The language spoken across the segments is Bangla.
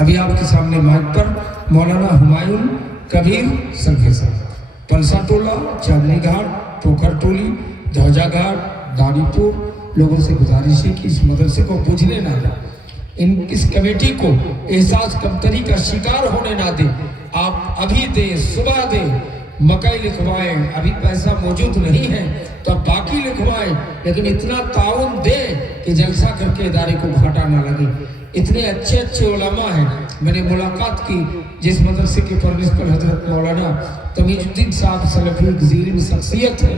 अभी आपके सामने माइक पर मौलाना हुमायूं कबीर संघी साहब, पलसा टोला, चांदनी घाट, पोखर टोली, ध्वजा घाट, दानीपुर। लोगों से गुजारिश है कि इस मदरसे को बुझने ना दें, इस कमेटी को एहसास कमतरी का शिकार होने ना दें। आप अभी दें, सुबह दें, मकई लिखवाएं। अभी पैसा मौजूद नहीं है तो बाकी लिखवाएं, लेकिन इतना ताउन दें कि जलसा करके इदारे को घाटा ना लगे। इतने अच्छे अच्छे उलमा हैं। मैंने मुलाकात की जिस मदरसे के प्रिंसिपल हजरत मौलाना तमीजुद्दीन साहब सलफी ज़ील शख्सियत है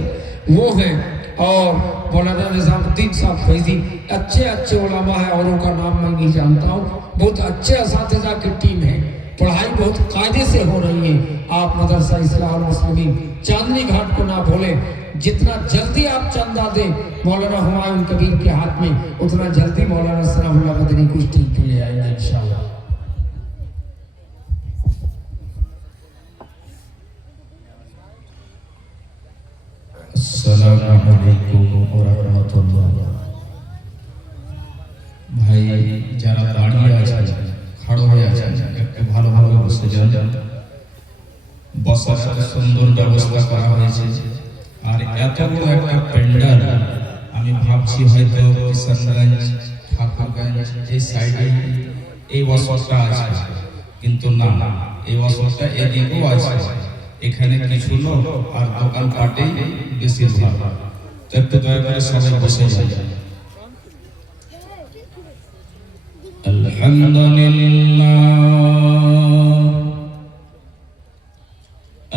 वो हैं, और मौलाना निज़ामुद्दीन साहब फैज़ी, अच्छे अच्छे उलमा है। औरों का नाम मैं नहीं जानता हूँ। बहुत अच्छे असातिज़ा की टीम है, पढ़ाई बहुत कायदे से हो रही है। आप मदरसा इस्लाह मुस्लिमीन चांदनी घाट को ना भूलें। जितना जल्दी आप चंदा दें मौलाना हुमायूं कबीर के हाथ में, उतना जल्दी मौलाना सनाउल्लाह मदनी को स्टेज पे ले आएंगे इंशाअल्लाह। अस्सलामु अलैकुम व रहमतुल्लाह। ভাই যারা দাঁড়িয়ে আছেন, খাড়ো হয়ে আছেন, একটু ভালোভাবে বসে যান। বসার সুন্দর ব্যবস্থা করা হয়েছে। আর এত বড় একটা প্যান্ডেল, আমি ভাবছি হয়তো কিশনগঞ্জ, ঠাকুরগঞ্জ এই সাইডে এই বসাটা আছে, কিন্তু না, এই বসাটা এদিকেও আছে। এখানে কিছু লোক আর দোকান পাটেই বেশিরভাগ। তো একটু দয়া করে সবাই বসে যান।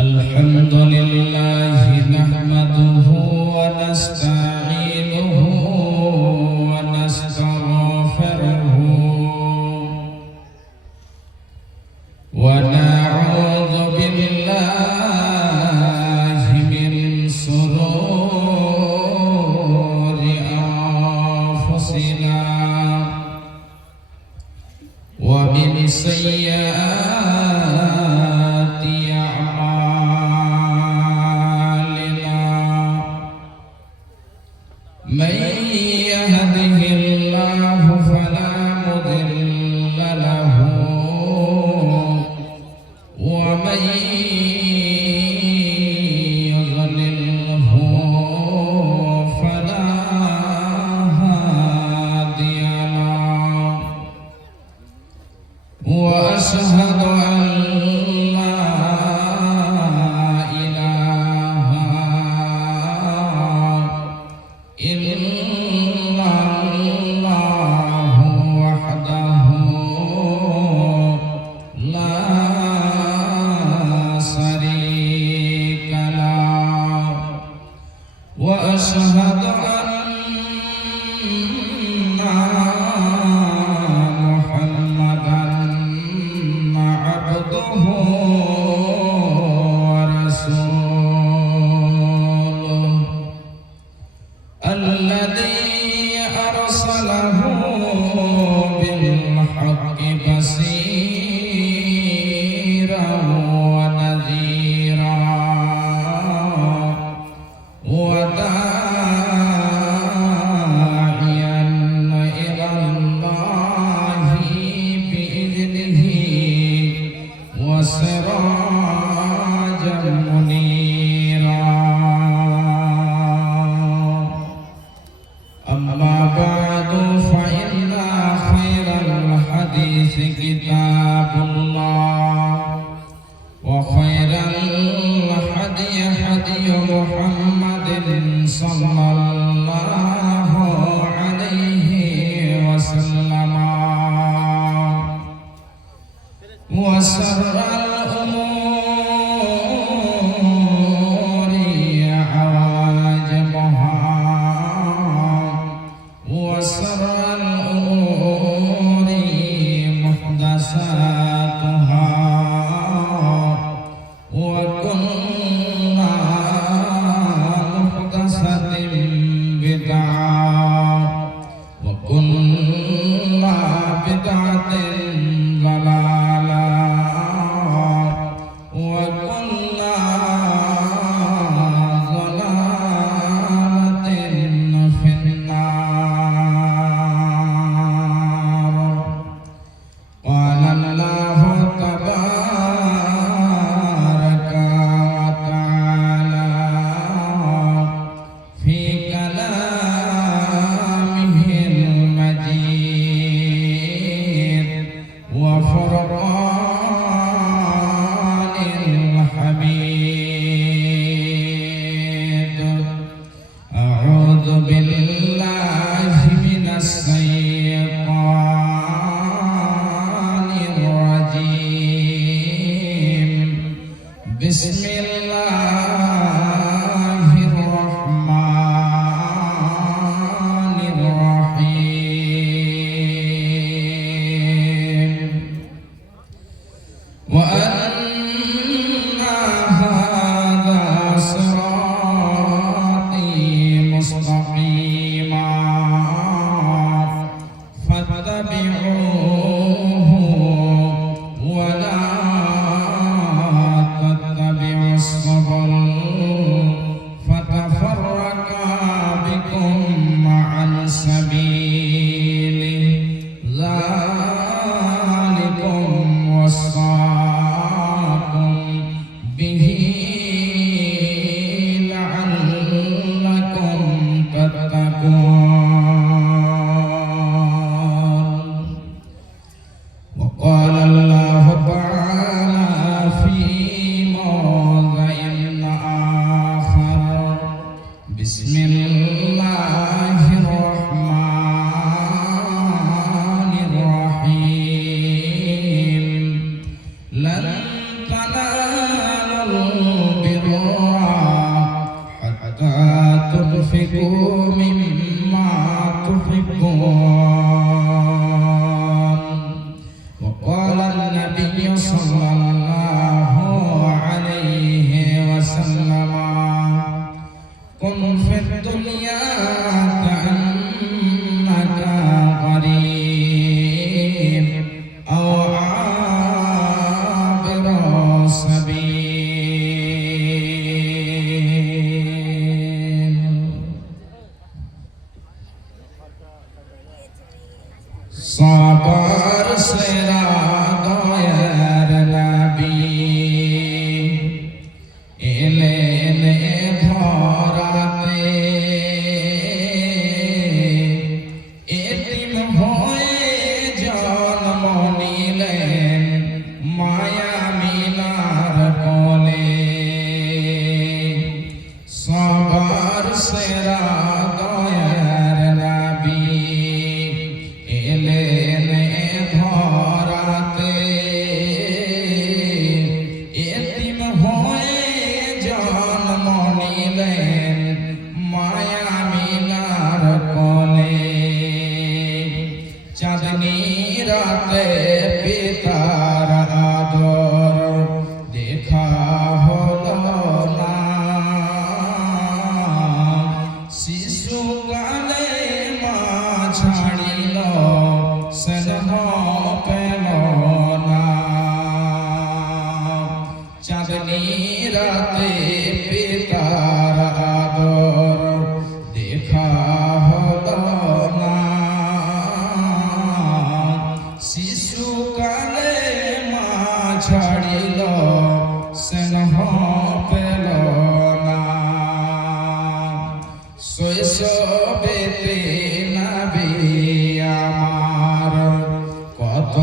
আলহামদুলিল্লাহ নাহমাদুহু ওয়া নাস্তাঈনুহু ওয়া নাস্তাগফিরুহু ওয়া নাউযু বিল্লাহি মিন শুরুরি আনফুসিনা ওয়া মিন সাইয়্যাতি আ'মালিনা। من يهده الله فلا مضل له ومن يضلله فلا هادي له وأشهد أن لا إله إلا الله وحده لا شريك له وأشهد أن محمدا عبده ورسوله الذي أرسله بالحق بشيرا ونذيرا وداعيا إلى الله بإذنه وسراجا منيرا. أما بعد فإن خير الحديث كتاب الله وخير الهدي هدي محمد صلى الله عليه وسلم وشر الأمور عواجبها وشر الأمور محدثاتها وكل محدثة بدعة وكل بدعة ضلالة وكل ضلالة في النار. قال الله সবার সেরা দয়ার নবী এলেন এ ধরাতে, এতিম হয়ে জন্ম নিলেন মায়া মিনার কোলে। সবার সেরা দয়ার নবী এলেন এ ধরাতে, এতিম হয়ে জন্ম নিলেন মায়া মিনার কোলে। চাঁদনি রাতে পিতার আদর দেখা হলো না, শিশুকালে মা ছাড়িল স্নেহ পেল না। চাঁদনি রাতে পিতার আদর দেখা হলো না, শিশুকালে মা ছাড়িল স্নেহ পেল না। শৈশবেতে নবী আমার কত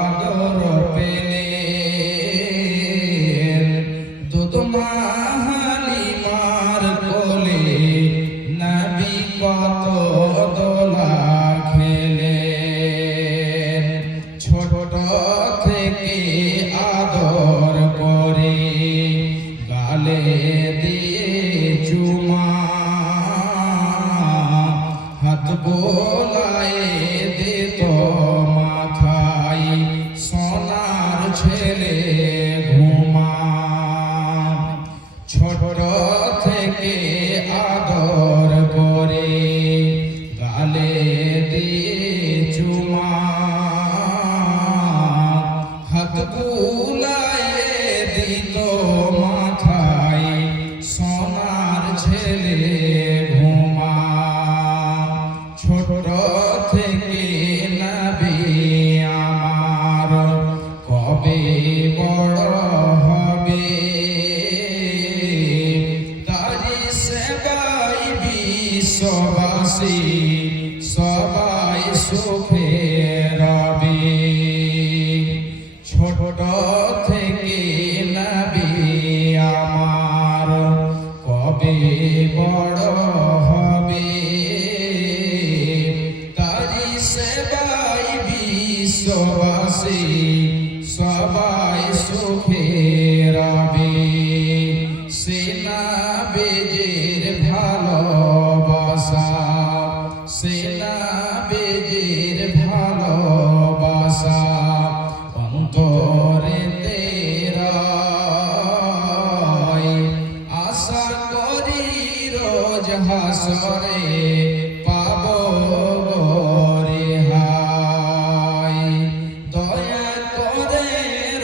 আদর পেলেন, দুধ মা হালিমার কোলে নবী কত দোলা খেলেন। ছোট থেকে আদর করে গালে দিয়ে চুমা, হাত বোলায়ে দিত মাথায় সোনার ছেলে ঘুমা। ছোট থেকে আদর করে গালে দিয়ে চুমা, হাত বোলায়ে দিত মাথায় সোনার ছেলে ঘুমা। ছোট থেকে নবী আমার কবে বড় হবে, তারি সেবাই বিশ্ববাসী সবাই সুখে রবে। ছোট থেকে নবী আমার কবে বড় হবে, তারি সেবাই বিশ্ববাসী সবাই সুখে রবে। সে নবীর ভালোবাসা, সে নবীর ভালোবাসা অন্তরেতে রয়। আশা করি রোজ হাসরে পাব রেহাই, দয়া করে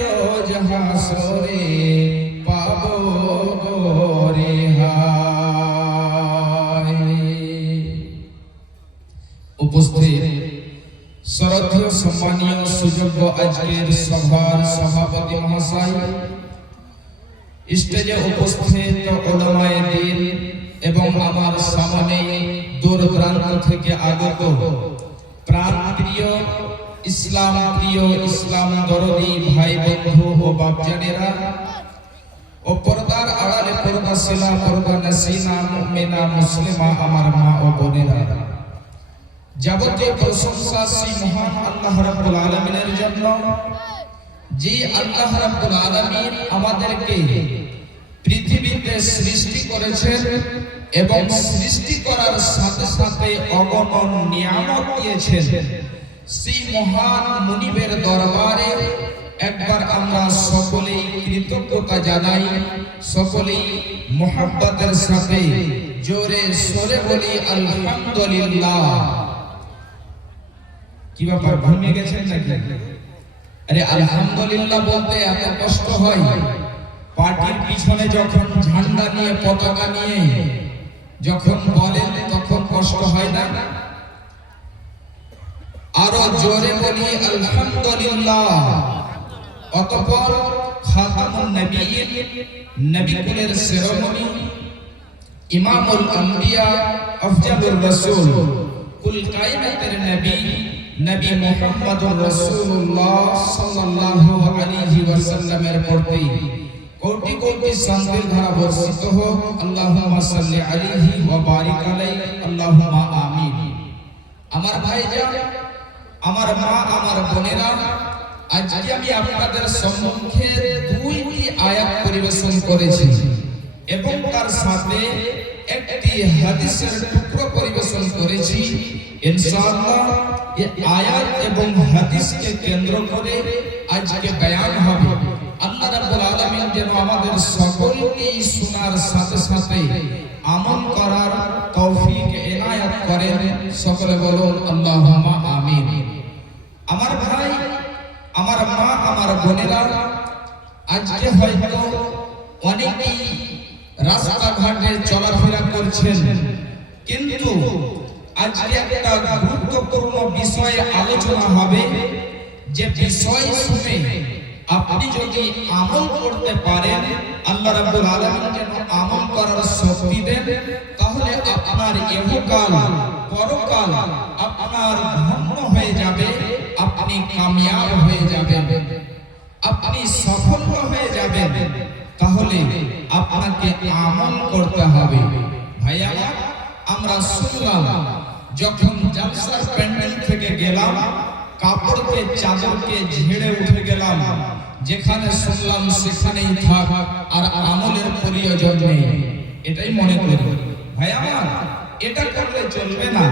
রোজ হাসরে পাব রেহাই। উপস্থিত শ্রদ্ধেয় সম্মানীয় সুযোগ্য আজকের সভার সভাপতি মহাশয়, স্টেজে উপস্থিত উলামায়ে দ্বীন এবং আমার সামনে দূর দূরান্ত থেকে আগত প্রাণপ্রিয় ইসলাম প্রিয় ইসলাম দরদি ভাই বন্ধু ও বাপজানেরা ও পর্দার আড়ালে পর্দাশীলা পর্দা নসিনা মুমিনা মুসলিমা আমার মা ও বোনেরা, যাবতীয় প্রশংসা সেই মহান আল্লাহ রাব্বুল আলামিনের জন্য, যে আল্লাহ রাব্বুল আলামিন আমাদেরকে পৃথিবীতে সৃষ্টি করেছেন এবং সৃষ্টি করার সাথে সাথে অগণন নিয়ামত দিয়েছেন। সেই মহান মুনিবের দরবারে একবার আমরা সকলেই কৃতজ্ঞতা জানাই, সকলেই মুহাব্বতের সাথে জোরে সরে বলি আলহামদুলিল্লাহ। কি ব্যাপার, ঘুমিয়ে গেছেন নাকি? আরে আলহামদুলিল্লাহ বলতে এত কষ্ট হয়? পার্টির পিছনে যখন ঝান্ডা নিয়ে পতাকা নিয়ে যখন বলেন তখন কষ্ট হয় না? আরো জোরে বলি আলহামদুলিল্লাহ। অতঃপর খাতামুন নবিয়্যিন, নবী কুলের শিরোমণি, ইমামুল আম্বিয়া, আফজালুর রাসূল, কুল কায়নাতের নবী, নবী মুহাম্মদুর রাসূলুল্লাহ সাল্লাল্লাহু আলাইহি ওয়াসাল্লামের প্রতি কোটি কোটি শান্তির ধারা বর্ষিত হোক। আল্লাহুম্মা সাল্লি আলাইহি ওয়া বারিক আলাইহি, আল্লাহুম্মা আমিন। আমার ভাইজান, আমার মা, আমার বোনেরা, আজকে আমি আপনাদের সম্মুখে দুইটি আয়াত পরিবেশন করেছি এবং তার সাথে একটি হাদিসের টুকরো পরিবেশন করেছি। ইনশাআল্লাহ এই আয়াত এবং হাদিসকে কেন্দ্র করে আজকে বয়ান হবে। আল্লাহ রাব্বুল আলামিন যেন আমাদের সকলকে শোনার সাথে সাথে আমল করার তৌফিক এনায়েত করেন। সকলে বলুন আল্লাহুম্মা আমিন। আমার ভাই, আমার মা, আমার বোনেরা, আজকে হয়তো অনেকেই রাস্তাঘাটে চলাফেরা করছেন, কিন্তু আজকে একটা গুরুত্বপূর্ণ বিষয়ে আলোচনা হবে, যে বিষয় শুনে আপনি যদি আমল করতে পারেন, আল্লাহ রাব্বুল আলামিন যেন আমল করার শক্তি দেন, তাহলে আপনার ইহকাল পরকাল আপনার ধন্য হয়ে যাবে, আপনি কামিয়াব হয়ে যাবেন, আপনি সফল হয়ে যাবেন। তাহলে আপনাকে আমল করতে হবে। ভাইয়া, আমরা শুনলাম যখন জালসার প্যান্ডেল থেকে গেলাম, কাপড়কে চাদরকে ঝেড়ে উঠে গেলাম, যেখানে শুনলাম সেখানেই থাক, আর আমলের প্রয়োজন নেই, এটাই মনে করি। ভাই আমার, এটা করলে চলবে না,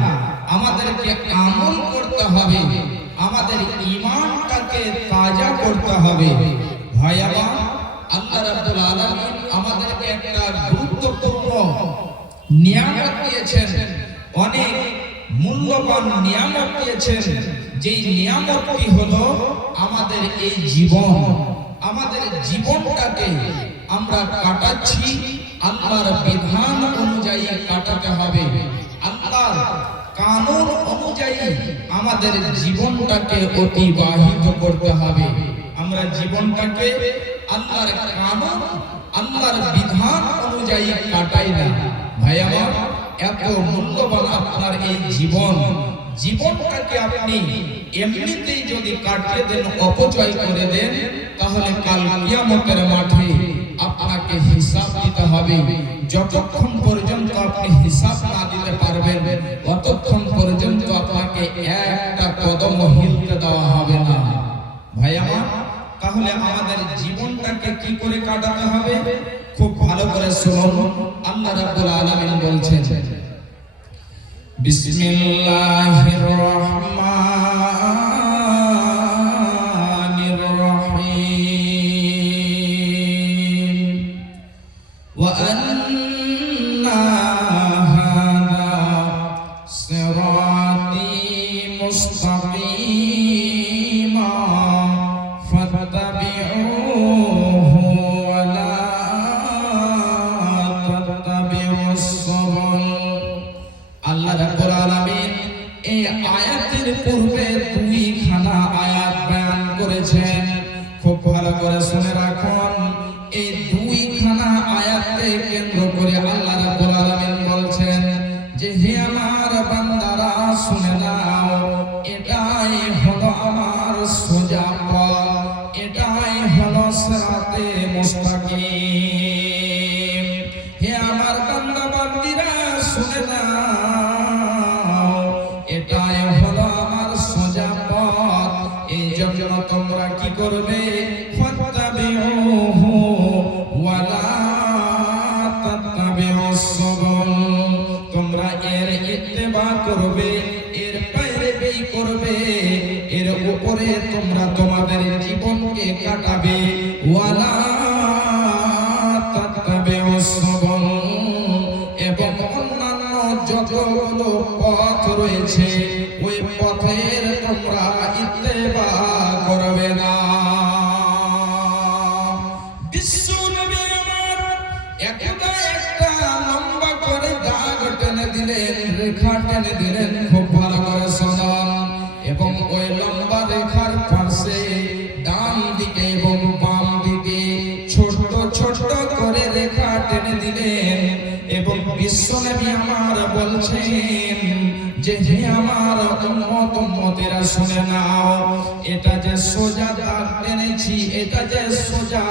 আমাদেরকে আমল করতে হবে, আমাদের ঈমানটাকে তাজা করতে হবে। ভাই আমার, আল্লাহ রাব্বুল আলামিন আমাদেরকে একটা গুরুত্বপূর্ণ নিয়ামত দিয়েছেন, অনেক মূল্যবান নিয়ামত দিয়েছেন। যেই নিয়ামতটি হলো আমাদের এই জীবন। আমাদের জীবনটাকে আমরা কাটাচ্ছি আল্লাহর বিধান অনুযায়ী কাটাতে হবে, আল্লাহর কানুন অনুযায়ী আমাদের জীবনটাকে অতিবাহিত করতে হবে। আমরা জীবনটাকে আল্লাহর কানুন, আল্লাহর বিধান অনুযায়ী কাটাই না। ভাই আমার, এত মূল্যবান আপনার এই জীবন, জীবনটাকে আপনি এমনিতেই যদি কাটিয়ে দেন, অপচয় করে দেন, তাহলে কাল কিয়ামতের মাঠে আপনাকে হিসাব দিতে হবে। যতক্ষণ পর্যন্ত আপনি হিসাব না দিতে পারবেন, ততক্ষণ পর্যন্ত আপনাকে একটা কদম হিলতে দেওয়া হবে না। ভাই আমার, তাহলে আমাদের জীবনটাকে কি করে কাটাতে হবে খুব ভালো করে শুনুন। আল্লাহ রাব্বুল আলামিন বলছেন, বিসমিল্লাহির রহমানির রহিম, ওয়া আন্না হাযা সিরাতী মুস্তাকিমা ফাত্তাবিউহু ওয়া লা তাত্তাবিউস সুবুল। আল্লাহ রাব্বুল আলামিন এই আয়াতের পূর্বে দুইখানা আয়াত বয়ান করেছেন। খুব ভালো করে শুনে রাখুন। এই দুইখানা আয়াতকে কেন্দ্র করে আল্লাহ রাব্বুল আলামিন বলছেন যে, হে আমার বান্দারা শুনে নাও, এটাই হলো আমার সোজা পথ, এটাই হলো সিরাতে মুস্তাকিম। হে আমার বান্দা বান্দিরা শুনে নাও, এটাই হলো আমার সোজা পথ। এই জন্য তোমরা কি করবে? ফাত্তাবিউহু ওয়া লা তাত্তাবিউস সুবুল। তোমরা এর ইত্তেবা করবে, এর পায়রাবি করবে, এর উপরে তোমরা তোমাদের জীবনকে কাটাবে। ওয়া লা তাত্তাবিউস সুবুল, এবং অন্যান্য যতগুলো পথ রয়েছে ওই পথের তোমরা ইত্তেবা করবে না। বিশ্ব নবী আমার একটা লম্বা করে দাগ টেনে দিলেন, রেখা টেনে দিলেন। খুব ভালো করে শুনুন। এবং ওই লম্বা রেখার পাশে ডান দিকে এবং বাম দিকে ছোট ছোট করে রেখা টেনে দিলেন এবং বিশ্বনবী আমার বলছেন যে হে আমার উম্মতেরা শুনে নাও, এটা যে সোজা দাগ টেনেছি, এটা যে সোজা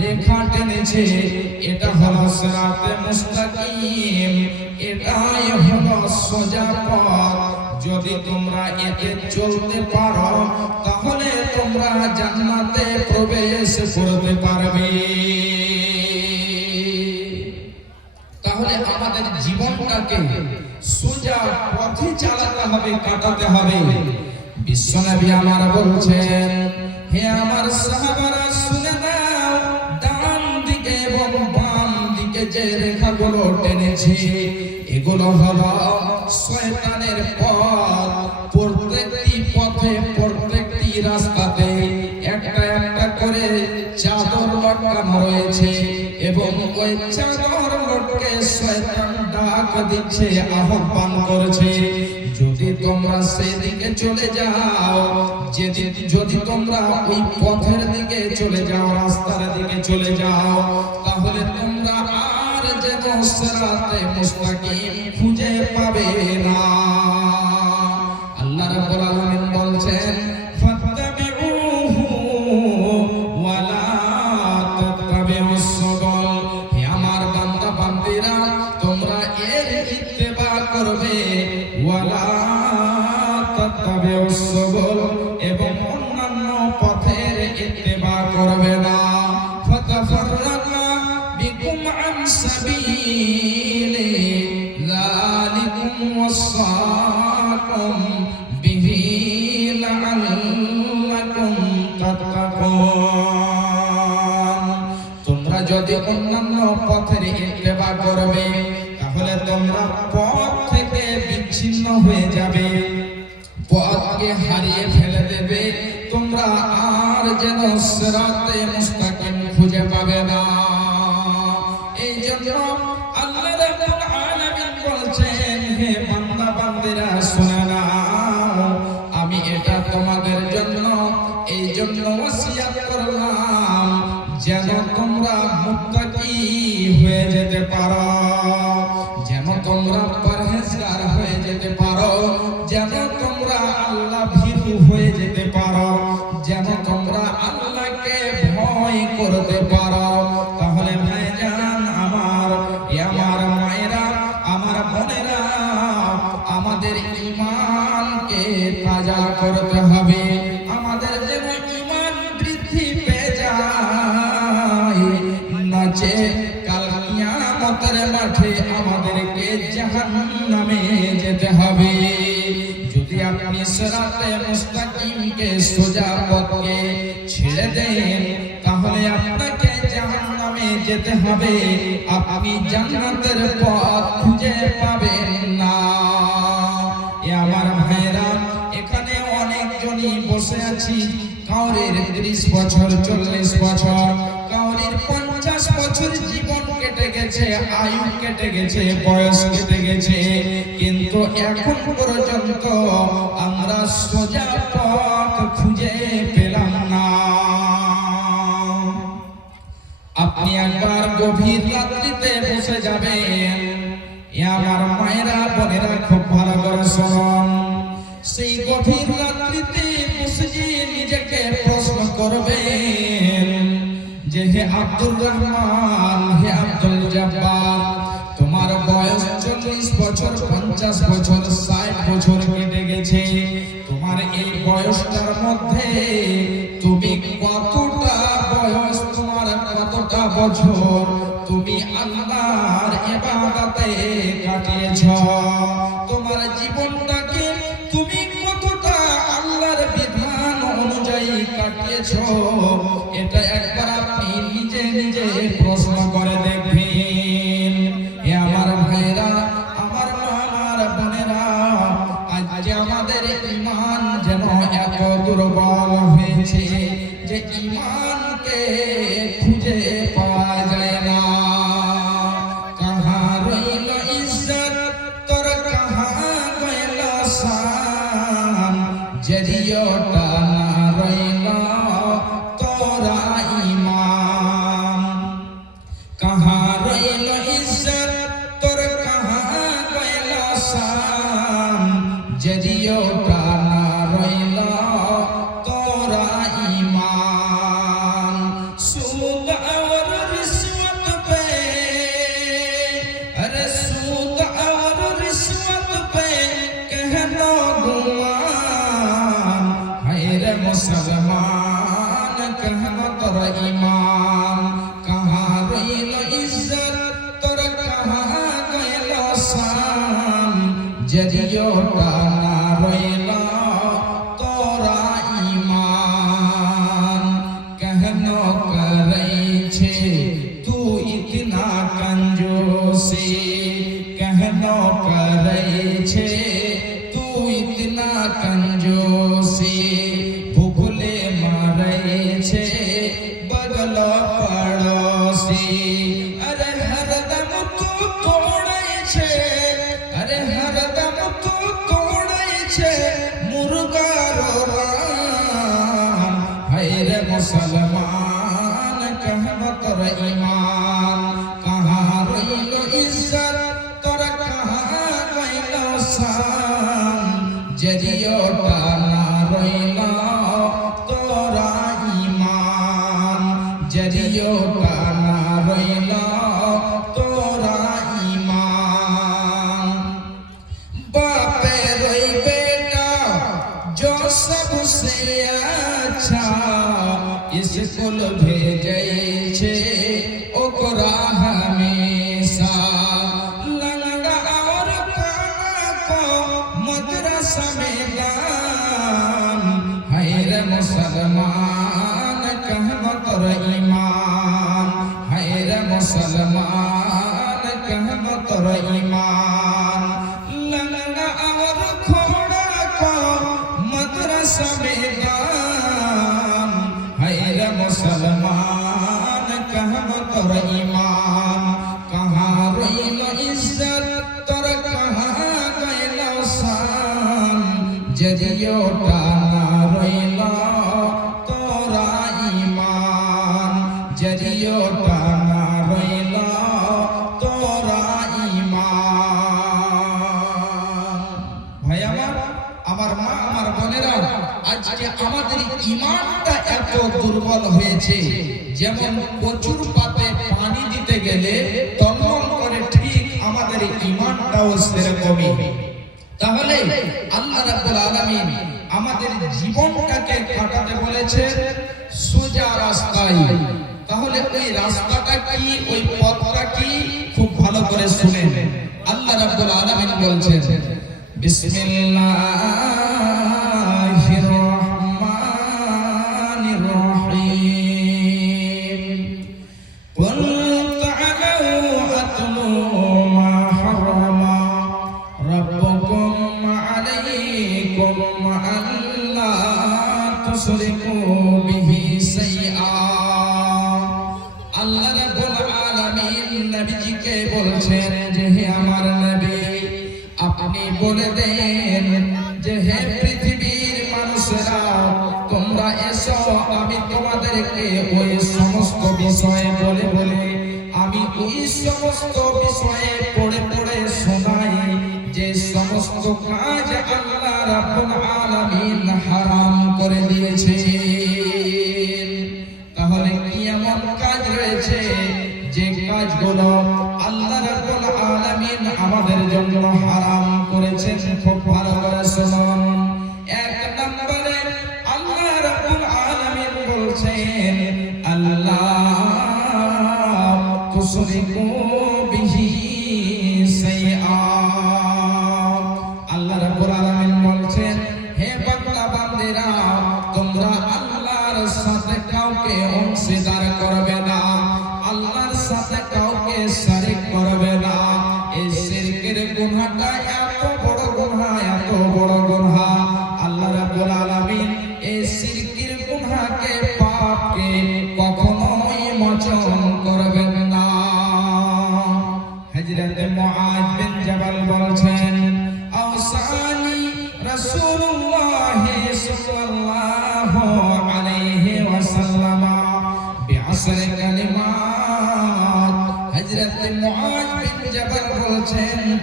রেখা টেনেছে, এটা হলো সিরাতে মুস্তাকিম, এটাই হলো সোজা পথ। যদি তোমরা এতে চলতে পারো তাহলে তোমরা জান্নাতে প্রবেশ করতে পারবে। তাহলে আমাদের জীবনটাকে সোজা পথে চালাতে হবে, কাটাতে হবে। বিশ্বনবী আমার বলছেন, হে আমার সাহাবারা শুনে নাও, ডান দিকে এবং বাম দিকে যে রেখাগুলো টেনেছি এগুলো হলো শয়তানের পথ। প্রত্যেকটি পথে, প্রত্যেকটি রাস্তাতে একটা একটা করে চাদর লটকানো রয়েছে এবং ওই চাদর লটকে শয়তান ডাক দিচ্ছে, আহ্বান করছে, যদি তোমরা সেদিকে চলে যাও, যদি তোমরা ওই পথের দিকে চলে যাও, রাস্তার দিকে চলে যাও, তাহলে তোমরা আর যেন সিরাতে মুস্তাকিম খুঁজে পাবে না। আল্লাহ রাব্বুল আলামিন বলছেন, ফাত্তাবিউহু ওয়া লা তাত্তাবিউস সুবুল, হে আমার বান্দা বান্দীরা তোমরা এর ইত্তেবা করবে, ওয়া লা তাত্তাবিউস সুবুল, এবং অন্যান্য পথের ইত্তেবা করবে না। ফাতাফাররাকা বিকুম আন সাবিলি যালিকুম ওয়াসাকুম বিহি লাআল্লাকুম তাত্তাকুন। তোমরা যদি অন্যান্য পথের ইত্তেবা করবে তাহলে তোমরা পথ থেকে বিচ্ছিন্ন হয়ে যাবে, পথকে হারিয়ে ফেলে দেবে, তোমরা আর যেন সিরাতে মুস্তাকিম খুঁজে পাবে না। এই জন্য আল্লাহ রাব্বুল আলামিন বলছেন, হে বান্দা বান্দিরা শুনে নাও, আমি এটা তোমাদের জন্য এই জন্য ওসিয়ত করলাম যেন তোমরা মুত্তাকি হয়ে যেতে পারো, যেন তোমরা পরহেজগার হয়ে যেতে পারো, যেন তোমরা আল্লাহ ভীরু হয়ে যেতে পারো, যেন তোমরা আল্লাহকে ভয় করতে পারো। তাহলে ভাইজান আমার, আমার মায়েরা, আমার বোনেরা, আমাদের ঈমানকে তাজা করতে হবে, আমাদের যেন ঈমান বৃদ্ধি পেয়ে যায়, নচে কাল কিয়ামতের মাঠে আমাদেরকে জাহান্নামে যেতে হবে। যদি আপনি সিরাতে মুস্তাকিমকে সোজা পথকে ছেড়ে দেন তাহলে আপনাকে জাহান্নামে যেতে হবে, আপনি জান্নাতের পথ খুঁজে পাবেন না। এ আমার ভাইরা, এখানে অনেকজনই বসে আছি, কাউরের 30 বছর, 40 বছর, কাউরের 50 বছর জীবন কেটে গেছে, আয়ু কেটে গেছে, বয়স কেটে গেছে, কিন্তু এখন পর্যন্ত আমরা সোজা পথ খুঁজে পেলাম না। আপনি একবার গভীর রাত্রিতে বসে যাবেন, আমার মায়েরা বোনেরা খুব ভালো করে শুনুন, সেই গভীর রাত্রিতে বসে নিজেকে প্রশ্ন করবেন যে হে আব্দুর রহমান, হে আব্দুল জব্বার, তোমার বয়স 40 বছর, 50 বছর, 60 বছর কেটে গেছে, তোমার এই বয়সটার মধ্যে তুমি কতটা বয়স, তোমার কতটা বছর তুমি আল্লাহর ইবাদতে কাটিয়েছ, তোমার জীবনটাকে তুমি কতটা আল্লাহর বিধান অনুযায়ী কাটিয়েছ, এটা একবার আপনি নিজে নিজে প্রশ্ন করে দেখবেন। এ আমার ভাইরা, আমার মা, আমার বোনেরা, আজ আমাদের ঈমান যেন এত দুর্বল হয়েছে যে ঈমানকে খুঁজে পাওয়া যায় না। কাহা রইল ইজ্জত তোর, কাহা গেল শান, जरियोटा ना रैला तोरा ईमान कहाँ रैलो इज्जत तोर कहाँ गैलो शान जरियोटा ना रैला तोरा ईमान सूद और रिश्वत पे अरे सूद और रिश्वत पे कहना गुमान है रे मुसलमान कहना तोरा ईमान कहाँ रैलो इज्जत तोर कहाँ गैलो शान जरियोटा ना रैला तोरा ईमान कहनो करै छे तू इतना कंजूसी कहनो करै छे तू इतना कंजूसी भूखले मारै छे बगल पड़ोसी अरे हरदम तू तोड़ै छे अरे हरदम तू तोड़ै छे मुर्गा रो रान है रे मुसलमान कहना तोर ईमान कहाँ रैलो इज्जत तोर कहाँ गैलो शान जरियोटा ना रैला तोरा ईमान जरियोटा ना रैला तोरा ईमान बापे रोई बेटा जो सबसे अच्छा स्कूल भेजै छे ओकरा हमेशा लंगड़ा और काना को मदरसा में दान है रे मुसलमान कहना तोर ईमान है रे मुसलमान कहना तोर ईमान लंगड़ा और खोड़ा को मदरसा में दान है रे मुसलमान कहना तोर ईमान कहाँ रैलो इज्जत तोर कहाँ गैलो शान जरियोटा ना रैला तोरा ईमान जरियोटा ना रैला तोरा ईमान ভাই আমার মা আমার বোনেরা আজকে আমাদের ঈমানটা এত দুর্বল হয়েছে যেমন প্রচুর পাতে পানি দিতে গেলে টনটন করে ঠিক আমাদের ঈমানটাও সেরকমই তাহলে আল্লাহ রাব্বুল আলামিন আমাদের জীবনটাকে কাটাতে বলেছে সোজা রাস্তায় তাহলে ওই রাস্তাটা কি ওই পথটা কি খুব ভালো করে শুনেন আল্লাহ রাব্বুল আলামিন বলছেন বিসমিল্লাহির রহমানির রহিম কুল তাআলাউ আতলু মা হারামা রাব্বুকুম আলাইকুম আল্লা তুশরিকু বিহি শাইআ আল্লাহ রাব্বুল আলামিন নবীজিকে বলছেন যে হে আমার নবী আপনি বলে দেন যে হে পৃথিবীর মানুষেরা তোমরা এসো আমি তোমাদেরকে ওই সমস্ত বিষয়ে বলে বলে আমি ওই সমস্ত বিষয়ে পড়ে পড়ে শোনাই যে সমস্ত কাজ আল্লাহ রাব্বুল আলামিন হারাম করে দিয়েছে তাহলে কি এমন কাজ রয়েছে যে কাজগুলো আল্লাহ রাব্বুল আলামিন আমাদের জন্য হারাম করেছেন খুব ভালো করে শুনুন এক নম্বরে আল্লাহ রাব্বুল আলামিন বলছেন আল্লাহ তুশরিকু বিহি শাইআ আল্লাহ রাব্বুল আলামিন বলছেন হে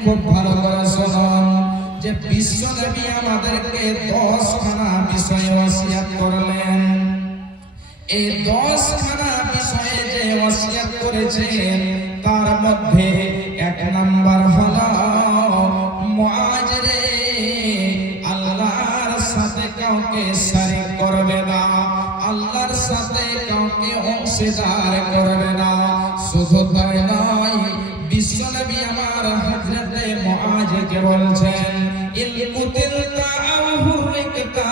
খুব ভালো করে শুনুন যে বিশ্ব নবী আমাদেরকে 10খানা বিষয় ওসিয়ত করলেন। এই 10খানা বিষয়ে যে ওসিয়ত করেছেন তার মধ্যে 1 নাম্বার হলো মুআজ রে আল্লাহর সাথে কাউকে শরীক করবে না, আল্লাহর সাথে কাউকে অংশীদার করবে না। শুধু তাই নয়, বিশ্ব নবী আমার হযরতে মুআজকে বলছেন ইলকুতিলতা আও হুরিকতা,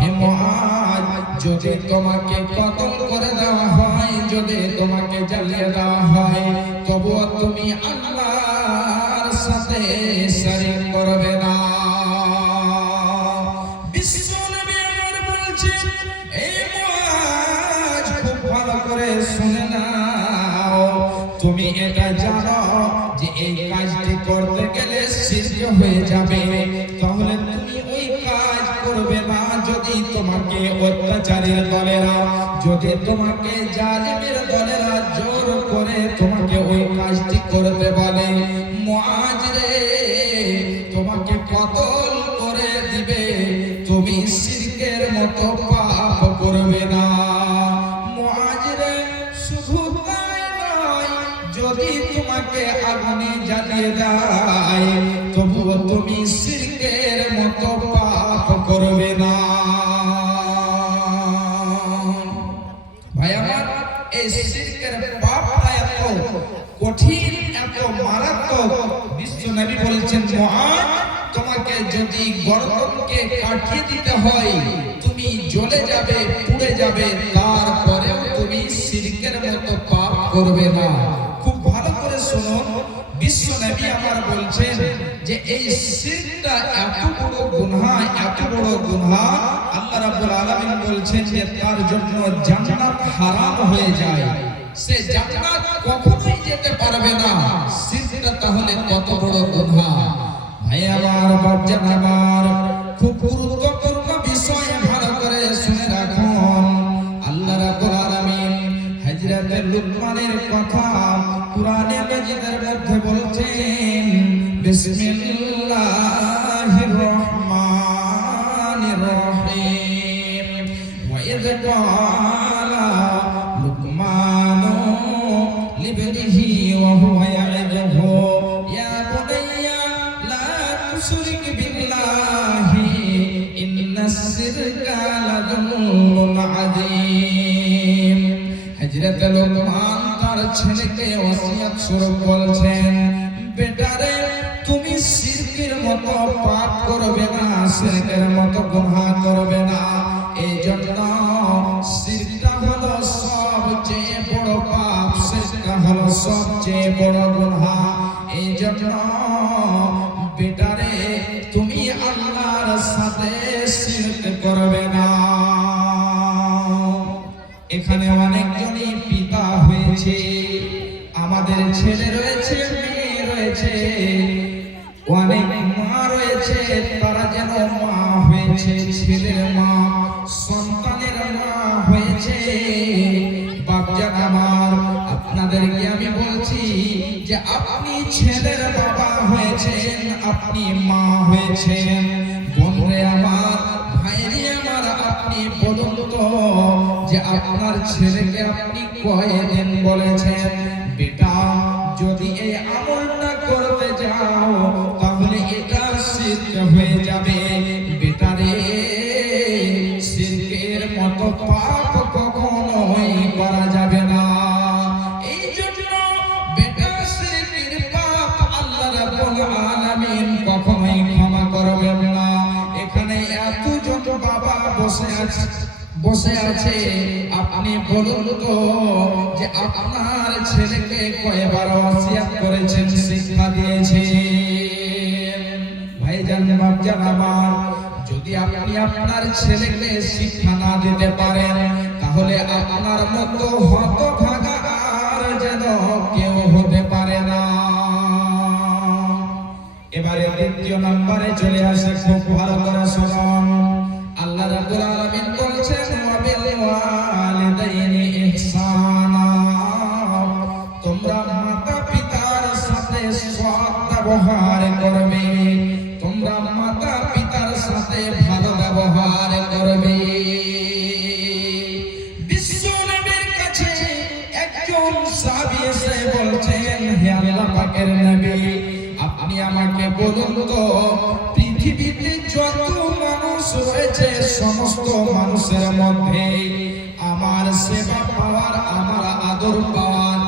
হে মুআজ যদি তোমাকে কতল করে দেওয়া হয়, যদি তোমাকে জ্বালিয়ে দেওয়া হয়, তবুও তুমি আল্লাহর সাথে শরীক করবে না। বিশ্ব নবী আমার বলছেন এই মুআজ খুব ভালো করে শুনে নাও, তুমি এটা জানো যে এই কাজটি করতে গেলে শিরক হয়ে যাবে, তাহলে তুমি ওই কাজ করবে না। যদি তোমাকে অত্যাচারীর দলেরা, যদি তোমাকে জালিমের দলেরা জোর করে তোমাকে ওই কাজটি করতে বলে, মুআজ রে তোমাকে কতল করে দিবে, তুমি শিরকের মতো পাপ করবে না। মুআজ রে শুধু তাই নয়, যদি তোমাকে আগুনে জ্বালিয়ে দেয়, তবুও তুমি শিরকের মতো পাপ করবে না। ভাই আমার, এই শিরকের পাপটা এত কঠিন, এত মারাত্মক। বিশ্ব নবী বলছেন মুআজ তোমাকে যদি গর্দনকে কাটিয়ে দিতে হয়, তুমি জ্বলে যাবে, পুড়ে যাবে, তারপরেও তুমি শিরকের মতো পাপ করবে না। খুব ভালো করে শুনুন, বিশ্ব নবী আমার বলছেন যে এই শিরকটা এত বড় গুনাহ, এত বড় গুনাহ, আল্লাহ রাব্বুল আলামিন বলছেন যে তার জন্য জান্নাত হারাম হয়ে যায়, সে জান্নাত কখনোই যেতে পারবে না। শিরকটা তাহলে কত বড় গুনাহ। ভাই আমার, বাপজান আমার, খুব গুরুত্বপূর্ণ বিষয়, ভালো করে শুনে রাখুন। আল্লাহ রাব্বুল আলামিন হযরত লুকমানের কথা কুরআনে মাজিদের মধ্যে বলছেন বিসমিল্লাহির রহমানির রহিম ওয়া ইয ক্বালা লুকমানু লিবনিহি ওয়া হুয়া ইয়াইযুহু ইয়া বুনাইয়া লা তুশরিক বিল্লাহি ইন্নাস শিরকা লাযুলমুন আযীম। হযরত লুকমান তার ছেলেকে ওসিয়ত স্বরূপ বলছেন, বেটারে তুমি শিরকের মতো পাপ করবে না, শিরকের মতো গুনাহ করবে না। এই জন্য শিরকটা হলো সবচেয়ে বড় পাপ, শিরকটা হলো সবচেয়ে বড় গুনাহ। এই জন্য বেটারে তুমি আল্লাহর সাথে শিরক করবে না। এখানে অনেকজনই পিতা হয়েছে, আমাদের ছেলে রয়েছে, মেয়ে রয়েছে, অনেক মা রয়েছে, তারা যেন মা হয়েছে, ছেলের মা, সন্তানের মা হয়েছে। বাপজান আমার, আপনাদেরকে আমি বলছি যে আপনি ছেলের বাবা হয়েছেন, আপনি মা হয়েছেন। বোনরে আমার, ভাইরে আমার, আপনি বলুন তো যে আপনার ছেলেকে আপনি কয়দিন বলেছেন বেটা যদি এই আমলটা করতে যাও তাহলে এটা শিরক হয়ে যাবে? বেটারে, শিরকের মতো পাপ কখনোই করা যাবে না। এই জন্য বেটা শিরকের পাপ আল্লাহ রাব্বুল আলামিন কখনোই ক্ষমা করবেন না। এখানে এতজন বাবা বসে আছে, আপনি বলুন তো যে আপনার ছেলেকে কয়বার ওসিয়ত করেছেন, শিক্ষা দিয়েছেন? ভাইজান, বাপজান আমার, যদি আপনি আপনার ছেলেকে শিক্ষা না দিতে পারেন তাহলে আপনার মতো হতভাগা আর যেন কেউ হতে পারে না। এবারে দ্বিতীয় নম্বরে চলে আসে, খুব ভালো করে শুনুন। আল্লাহ রাব্বুল আলামিন বলছেন ওয়াবিল ওয়ালিদাইনি ইহসানা, তোমরা মাতা পিতার সাথে সৎ সমস্ত মানুষের মধ্যে আমার সেবা পাওয়ার, আমার আদর পাওয়ার,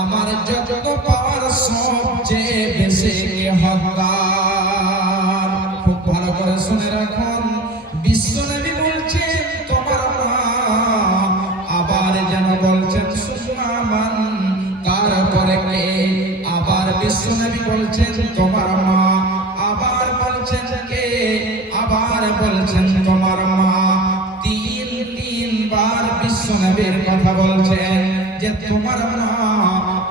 আমার যত্ন পাওয়ার সবচেয়ে বেশি হকদার। খুব ভালো করে শুনে রাখুন, বিশ্বনবী বলছেন তোমার মা, আবার যেন বলছেন সুম্মান, তারপরে কে? আবার বিশ্বনবী বলছেন তোমার মা, আবার বলছেন কে? আবার বলছেন তোমার মা। তিনবার বিশ্বনবীর কথা বলছেন যে তোমার মা,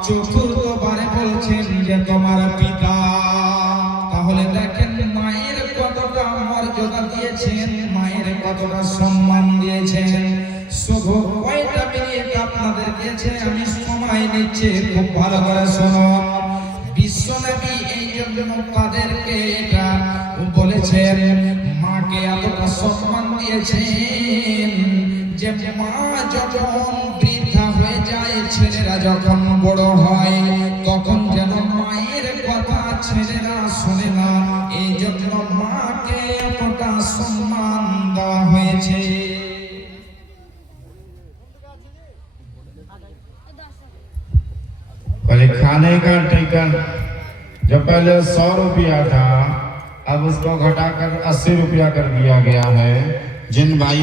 চতুর্থবারে বলছেন যে তোমার পিতা। তাহলে দেখেন মায়ের কতটা মর্যাদা দিয়েছেন, মায়ের কতটা সম্মান দিয়েছেন। শুধু কয়টা মিনিট আপনাদের কাছে আমি সময় নিচ্ছি, খুব ভালো করে শুনুন। বিশ্বনবী এই জন্য তাদেরকে এটা বলেছেন, মাকে এতটা সম্মান দিয়েছেন যে মা যখন বৃদ্ধা হয়ে যায়, ছেলেরা যখন বড় হয়, তখন যেন মায়ের কথা ছেলেরা শোনে না, এই জন্য মাকে এতটা সম্মান দেওয়া হয়েছে। खाने का टिकट जो पहले 100 रुपया था, अब उसको घटाकर 80 रुपया कर दिया गया है। जिन भाई